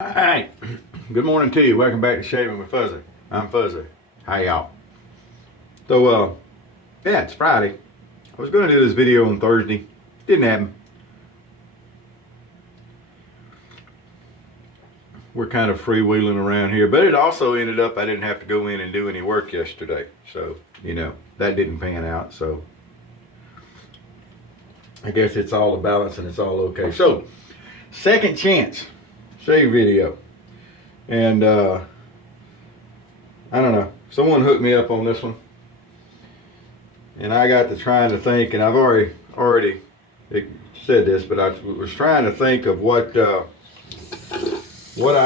Alright, good morning to you. Welcome back to Shaving with Fuzzy. I'm Fuzzy. How y'all? So, yeah, it's Friday. I was going to do this video on Thursday. Didn't happen. We're kind of freewheeling around here, but it also ended up I didn't have to go in and do any work yesterday. So, that didn't pan out. So, I guess it's all a balance and it's all okay. So, second chance shave video. And I don't know, someone hooked me up on this one, and I got to trying to think, and I've already said this, but I was trying to think of what I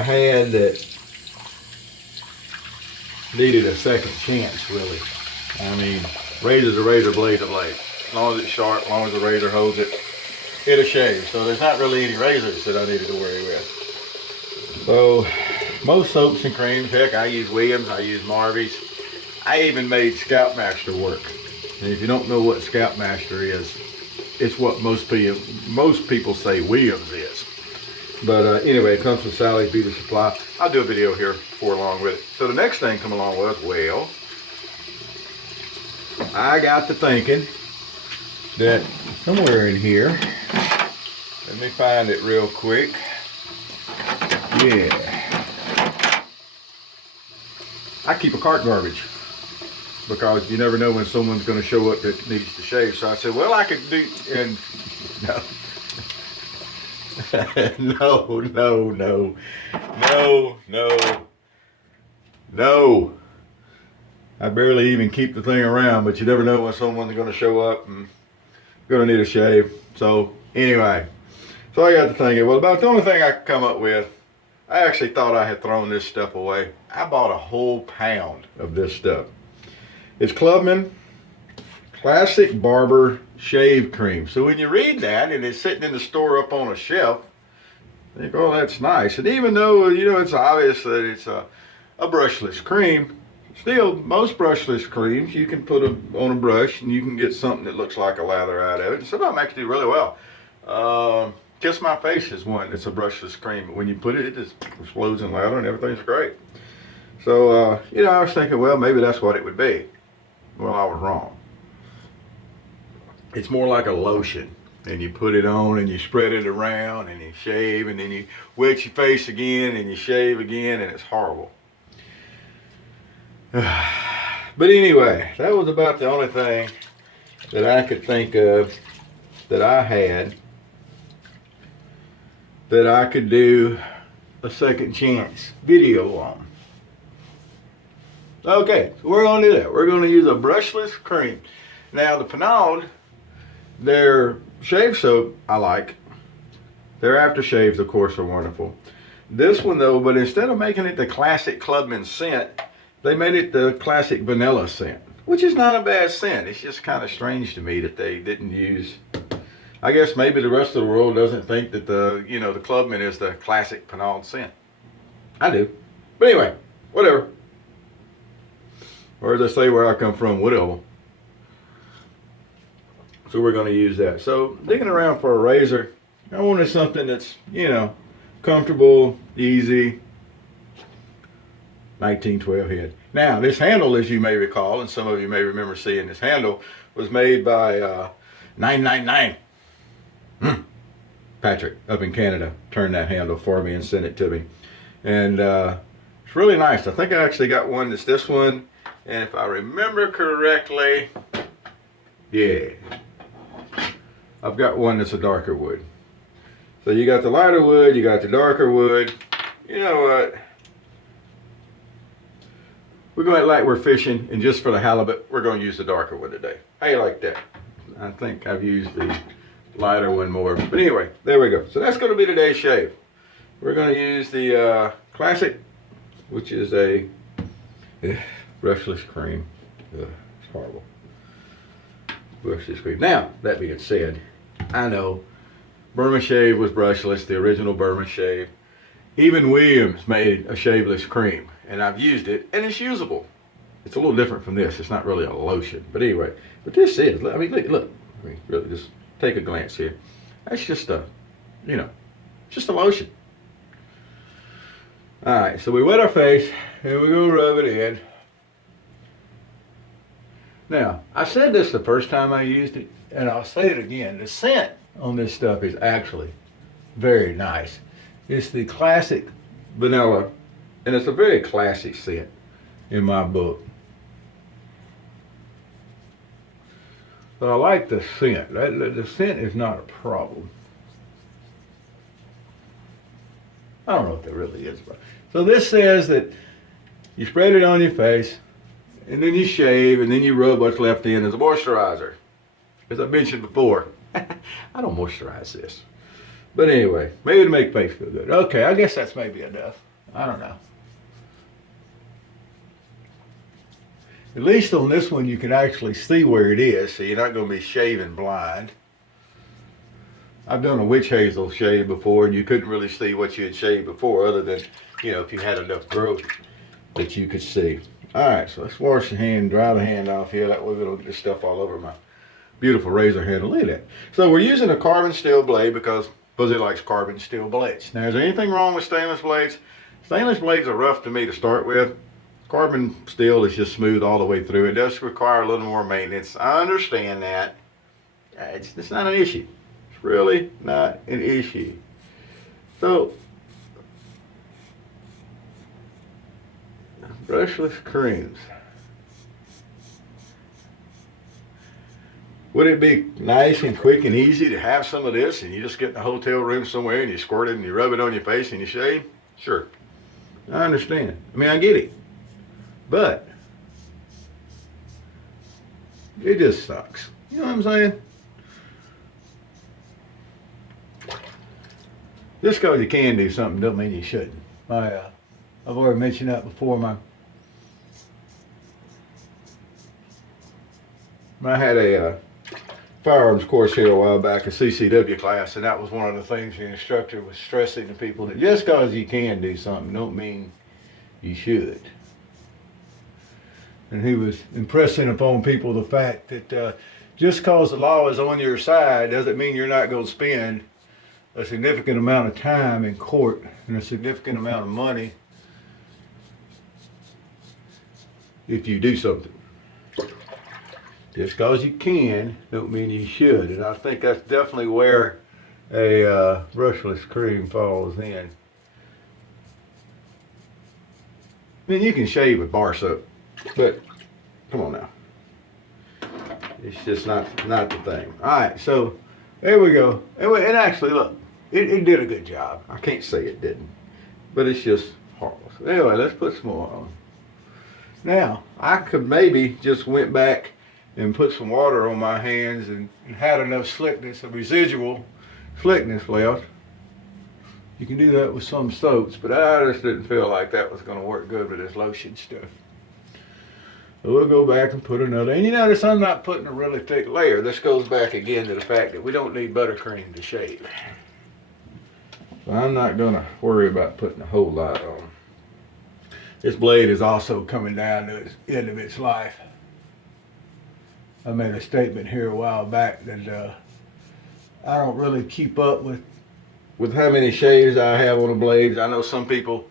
had that needed a second chance, really. I mean, razor's a razor, blade's a blade. As long as it's sharp, as long as the razor holds it, it'll shave. So there's not really any razors that I needed to worry with. So most soaps and creams, heck, I use Williams, I use Marvy's. I even made Scoutmaster work. And if you don't know what Scoutmaster is, it's what most people say Williams is. But anyway, it comes from Sally's Beauty Supply. I'll do a video here for along with it. So the next thing come along with, well, I got to thinking that somewhere in here, let me find it real quick. Yeah. I keep a cart garbage because you never know when someone's going to show up that needs to shave. So I said, well, I could do, and no. I barely even keep the thing around, but you never know when someone's going to show up and going to need a shave. So anyway, so I got to thinking, well, about the only thing I could come up with, I actually thought I had thrown this stuff away. I bought a whole pound of this stuff. It's Clubman Classic Barber Shave Cream. So when you read that and it's sitting in the store up on a shelf, you think, oh, that's nice. And even though, it's obvious that it's a brushless cream, still, most brushless creams, you can put them on a brush and you can get something that looks like a lather out of it. And some of them actually do really well. Kiss My Face is one that's a brushless cream. But when you put it, it just explodes in lather and everything's great. So, I was thinking, well, maybe that's what it would be. Well, I was wrong. It's more like a lotion. And you put it on and you spread it around and you shave and then you wet your face again and you shave again, and it's horrible. But anyway, that was about the only thing that I could think of that I had that I could do a second chance video on. Okay, so we're going to do that. We're going to use a brushless cream. Now the Pinaud, their shave soap I like. Their aftershaves, of course, are wonderful. This one though, but instead of making it the classic Clubman scent, they made it the classic vanilla scent, which is not a bad scent. It's just kind of strange to me that they didn't use. I guess maybe the rest of the world doesn't think that the Clubman is the classic Pinaud scent. I do. But anyway, whatever. Or as I say where I come from, whatever. So we're going to use that. So digging around for a razor, I wanted something that's, comfortable, easy. 1912 head. Now this handle, as you may recall, and some of you may remember seeing this handle, was made by 999. Patrick up in Canada turned that handle for me and sent it to me, and it's really nice. I think I actually got one that's this one, and if I remember correctly, yeah, I've got one that's a darker wood. So you got the lighter wood, you got the darker wood. You know what? We're going to act like we're fishing, and just for the halibut, we're going to use the darker one today. How you like that? I think I've used the lighter one more. But anyway, there we go. So that's going to be today's shave. We're going to use the Classic, which is a brushless cream. It's horrible. Brushless cream. Now, that being said, I know Burma Shave was brushless, the original Burma Shave. Even Williams made a shaveless cream, and I've used it, and it's usable. It's a little different from this. It's not really a lotion, but anyway. But this is. I mean, look. I mean, really, just take a glance here. That's just a, just a lotion. Alright, so we wet our face and we go rub it in. Now, I said this the first time I used it, and I'll say it again. The scent on this stuff is actually very nice. It's the classic vanilla, and it's a very classic scent in my book. But I like the scent. The scent is not a problem. I don't know if it really is. So this says that you spread it on your face, and then you shave, and then you rub what's left in as a moisturizer. As I mentioned before, I don't moisturize this. But anyway, maybe to make face feel good. Okay, I guess that's maybe enough. I don't know. At least on this one you can actually see where it is, so you're not going to be shaving blind. I've done a witch hazel shave before, and you couldn't really see what you had shaved before, other than, you know, if you had enough growth that you could see. Alright, so let's wash the hand, dry the hand off here. That way we don't get this stuff all over my beautiful razor handle. Look at that. So we're using a carbon steel blade because Buzzy likes carbon steel blades. Now, is there anything wrong with stainless blades? Stainless blades are rough to me to start with. Carbon steel is just smooth all the way through. It does require a little more maintenance. I understand that. It's not an issue. It's really not an issue. So, brushless creams. Would it be nice and quick and easy to have some of this and you just get in a hotel room somewhere and you squirt it and you rub it on your face and you shave? Sure. I understand. I mean, I get it. But it just sucks. You know what I'm saying? Just because you can do something don't mean you shouldn't. I've already mentioned that before. I had a firearms course here a while back, a CCW class, and that was one of the things the instructor was stressing to people, that just because you can do something don't mean you should. And he was impressing upon people the fact that just because the law is on your side doesn't mean you're not going to spend a significant amount of time in court and a significant amount of money if you do something. Just because you can don't mean you should, and I think that's definitely where a brushless cream falls in. I mean, you can shave with bar soap, but come on now, it's just not the thing. All right, so there we go. And actually, look, it did a good job. I can't say it didn't, but it's just horrible. So anyway, let's put some more on. Now, I could maybe just went back and put some water on my hands and had enough slickness, a residual slickness left. You can do that with some soaps, but I just didn't feel like that was going to work good with this lotion stuff. So we'll go back and put another, and you notice I'm not putting a really thick layer. This goes back again to the fact that we don't need buttercream to shave. So I'm not going to worry about putting a whole lot on. This blade is also coming down to the end of its life. I made a statement here a while back that I don't really keep up with how many shaves I have on the blades. I know some people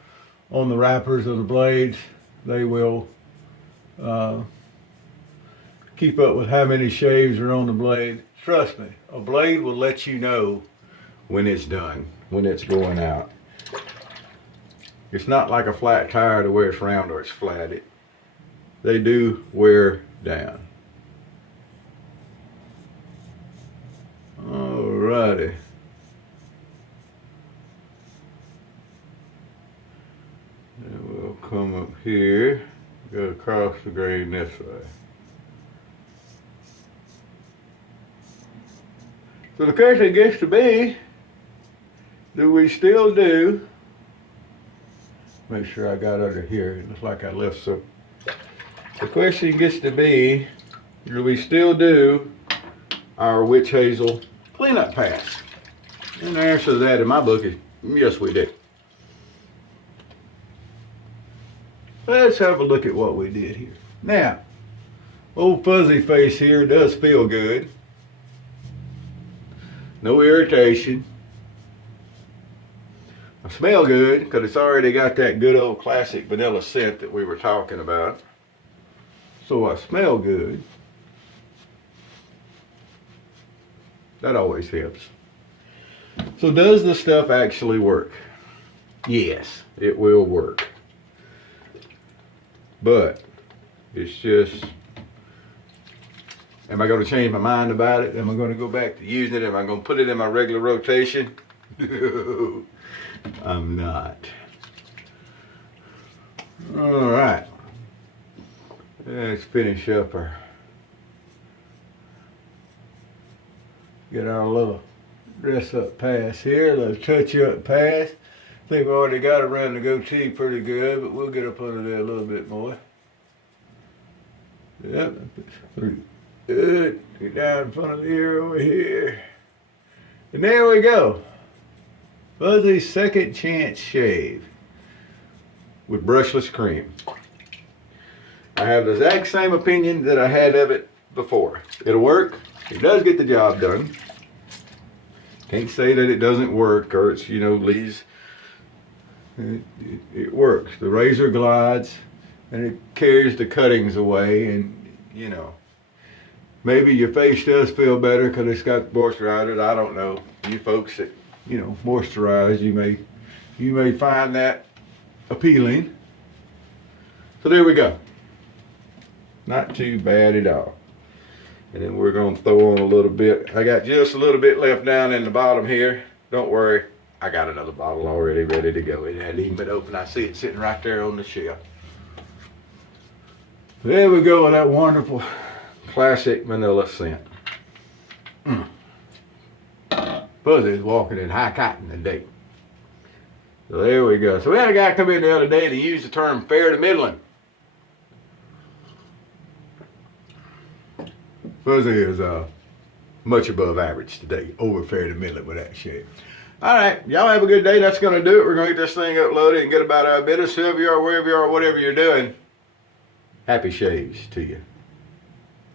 on the wrappers of the blades, they will keep up with how many shaves are on the blade. Trust me, a blade will let you know when it's done, when it's going out. It's not like a flat tire to where it's round or it's flat. They do wear down. Alrighty. And we'll come up here, go across the grain this way. So the question gets to be, do we still do, make sure I got under here, it looks like I left some. The question gets to be, do we still do our witch hazel cleanup pass? And the answer to that in my book is yes, we do. Let's have a look at what we did here. Now, old fuzzy face here does feel good. No irritation. My smell good because it's already got that good old classic vanilla scent that we were talking about. So I smell good. That always helps. So does the stuff actually work? Yes, it will work. But it's just, am I going to change my mind about it? Am I going to go back to using it? Am I going to put it in my regular rotation? No, I'm not. All right. Let's finish up our, get our little dress up pass here, a little touch up pass. I think we already got around the goatee pretty good, but we'll get up under there a little bit more. Yep, pretty good. Get down in front of the ear over here. And there we go. Fuzzy second chance shave with brushless cream. I have the exact same opinion that I had of it before. It'll work. It does get the job done. Can't say that it doesn't work or it's, leaves. It works. The razor glides and it carries the cuttings away, and maybe your face does feel better because it's got moisturizer. I don't know. You folks that moisturize, you may find that appealing. So there we go. Not too bad at all. And then we're going to throw on a little bit. I got just a little bit left down in the bottom here. Don't worry, I got another bottle already ready to go. It hadn't even been open. I see it sitting right there on the shelf. There we go with that wonderful classic vanilla scent. Fuzzy's walking in high cotton today. So there we go. So we had a guy come in the other day to use the term fair to middling. Fuzzy is much above average today, over fair to middling with that shave. All right, y'all have a good day. That's going to do it. We're going to get this thing uploaded and get about our business. Whoever you are, wherever you are, whatever you're doing, happy shaves to you.